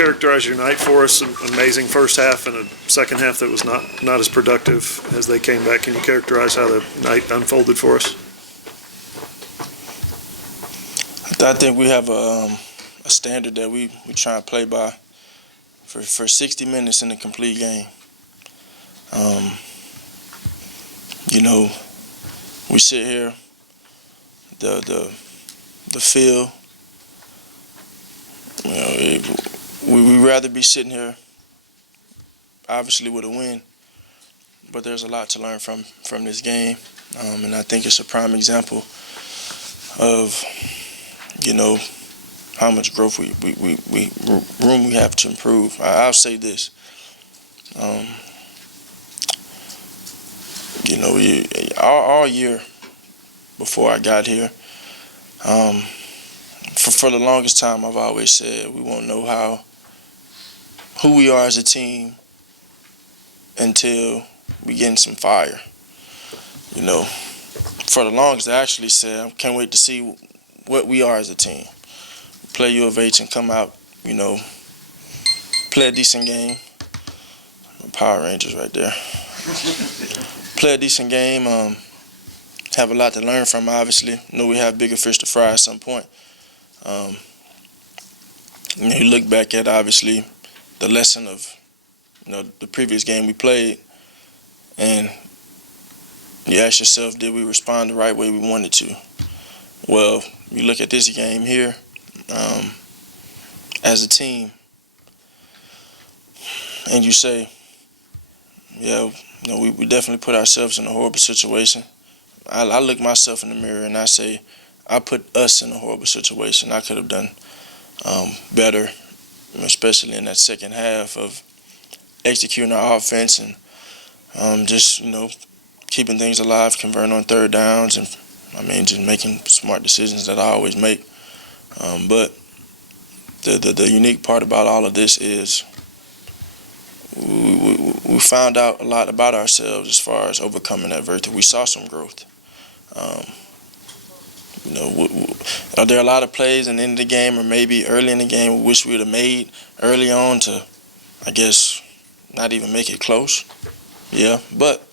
characterize your night for us? An amazing first half and a second half that was not as productive as they came back. Can you characterize how the night unfolded for us? I think we have a standard that we try to play by for 60 minutes in a complete game. We sit here, the field, we'd rather be sitting here, obviously with a win, but there's a lot to learn from this game, and I think it's a prime example of, how much growth room we have to improve. I'll say this. All year before I got here, for the longest time, I've always said we won't know who we are as a team until we get in some fire. For the longest, I actually said I can't wait to see what we are as a team. Play U of H and come out, play a decent game. Power Rangers right there. Play a decent game. Have a lot to learn from, obviously. Know we have bigger fish to fry at some point. You look back at, obviously, the lesson of, the previous game we played, and you ask yourself, did we respond the right way we wanted to? Well, you look at this game here, as a team, and you say, yeah, we definitely put ourselves in a horrible situation. I look myself in the mirror and I say, I put us in a horrible situation. I could have done better, especially in that second half of executing our offense and just keeping things alive, converting on third downs, and just making smart decisions that I always make. But the unique part about all of this is we found out a lot about ourselves as far as overcoming adversity. We saw some growth. Are there a lot of plays in the end of the game or maybe early in the game we wish we would have made early on to, I guess, not even make it close? Yeah, but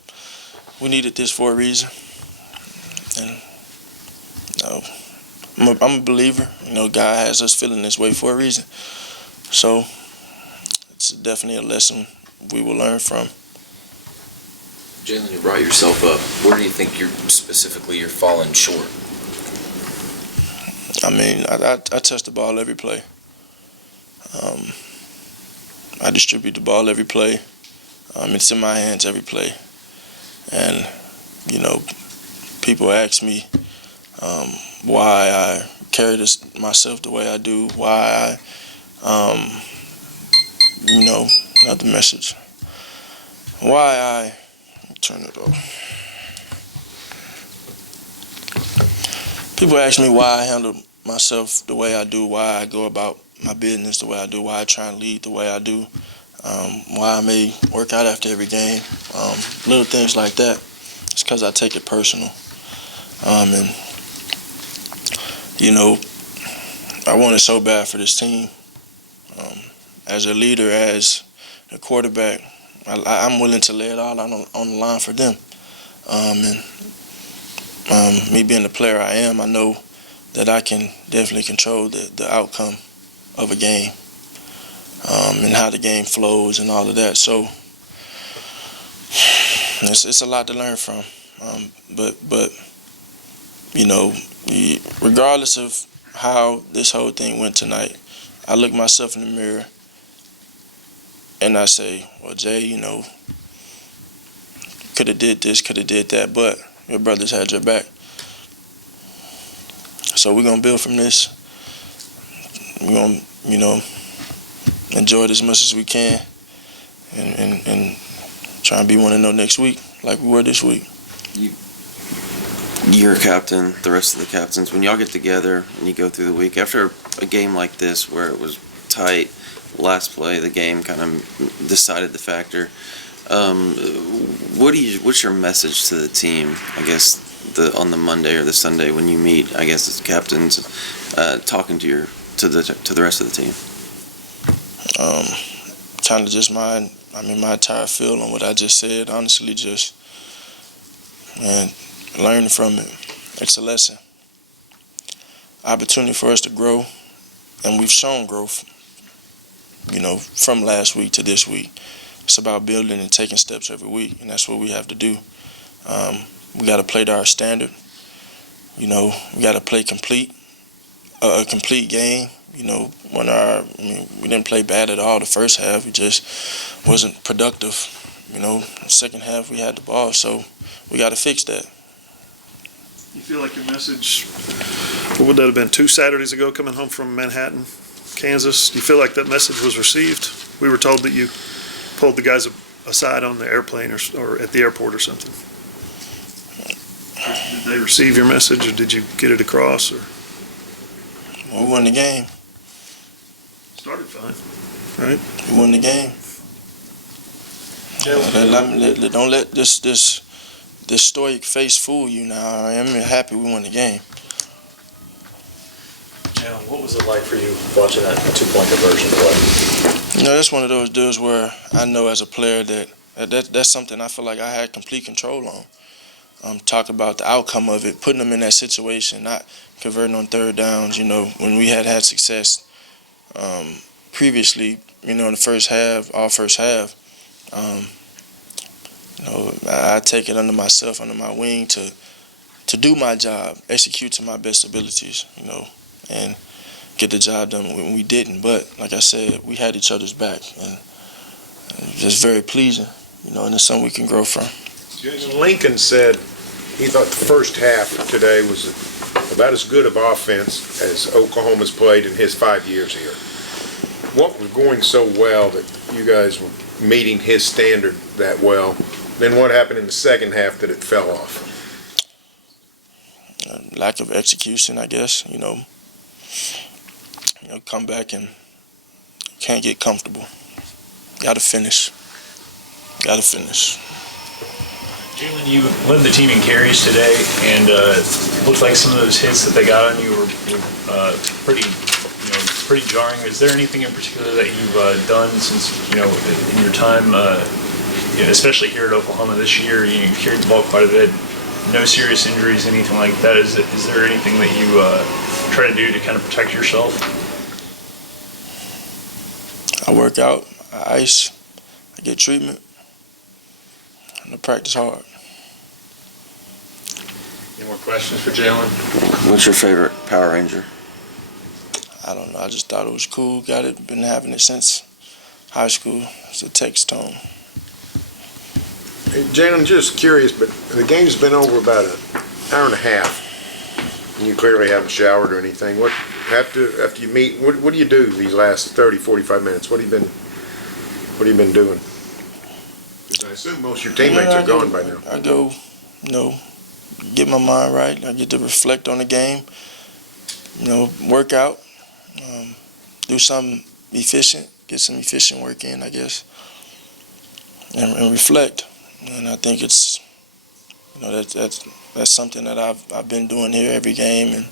we needed this for a reason. And I'm a believer. God has us feeling this way for a reason. So it's definitely a lesson we will learn from. Jalen, you brought yourself up. Where do you think you're falling short? I touch the ball every play. I distribute the ball every play. It's in my hands every play. And, people ask me why I carry myself the way I do, why I, another message. Why I turn it off. People ask me why I handle myself the way I do, why I go about my business the way I do, why I try and lead the way I do, why I may work out after every game, little things like that. It's because I take it personal. And I want it so bad for this team. As a leader, as a quarterback, I'm willing to lay it all on the line for them. Me being the player I am, I know that I can definitely control the outcome of a game and how the game flows and all of that. So it's a lot to learn from. But regardless of how this whole thing went tonight, I look myself in the mirror and I say, well, Jay, could have did this, could have did that, but your brothers had your back. So we're going to build from this. We're going to, enjoy it as much as we can and try and be 1-0 next week like we were this week. You're a captain, the rest of the captains. When y'all get together and you go through the week, after a game like this where it was tight, last play, the game kind of decided the factor, what's your message to the team, I guess, on the Monday or the Sunday when you meet, I guess, as captains, talking to the rest of the team? Kind of just my entire feel on what I just said. Honestly, just, man, learning from it. It's a lesson. Opportunity for us to grow, and we've shown growth, from last week to this week. It's about building and taking steps every week, and that's what we have to do. We got to play to our standard. We got to play a complete game. We didn't play bad at all the first half. We just wasn't productive. The second half we had the ball, so we got to fix that. You feel like your message, what would that have been, 2 Saturdays ago, coming home from Manhattan, Kansas? Do you feel like that message was received? We were told that you pulled the guys aside on the airplane or at the airport or something. Did they receive your message, or did you get it across? Or Well, we won the game. started fine, right? We won the game. Don't let this stoic face fool you now. I am happy we won the game. What was it like for you watching that 2-point conversion play? That's one of those deals where I know as a player that's something I feel like I had complete control on. Talk about the outcome of it, putting them in that situation, not converting on third downs. When we had success previously, in the first half, I take it under myself, under my wing to do my job, execute to my best abilities, and get the job done when we didn't. But like I said, we had each other's back, and it was just very pleasing, and it's something we can grow from. Lincoln said he thought the first half today was about as good of offense as Oklahoma's played in his 5 years here. What was going so well that you guys were meeting his standard that well? Then what happened in the second half that it fell off? Lack of execution, I guess. Come back and can't get comfortable. Got to finish. Jalen, you led the team in carries today, and it looked like some of those hits that they got on you were pretty jarring. Is there anything in particular that you've done since in your time, especially here at Oklahoma this year? You carried the ball quite a bit. No serious injuries, anything like that. Is there anything that you try to do to kind of protect yourself? I work out, I ice, I get treatment, and I practice hard. Any more questions for Jalen? What's your favorite Power Ranger? I don't know. I just thought it was cool. Got it. Been having it since high school. It's a text tone. Hey, Jalen, just curious, but the game's been over about an hour and a half. You clearly haven't showered or anything. What after you meet? What do you do these last 30, 45 minutes? What have you been doing? Because I assume most of your teammates are gone by now. I go, get my mind right. I get to reflect on the game. Work out, do something efficient, get some efficient work in, I guess, and reflect. And I think it's, that's something that I've been doing here every game, and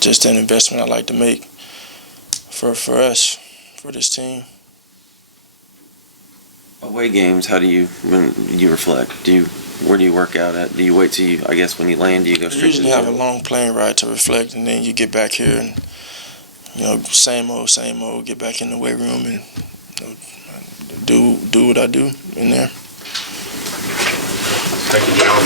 just an investment I like to make for us, for this team. Away games, when you reflect? Where do you work out at? Do you wait till I guess when you land, do you go You straight to usually the have a gym? long plane ride to reflect, and then you get back here and, same old, get back in the weight room and do what I do in there. Thank you, Jalen.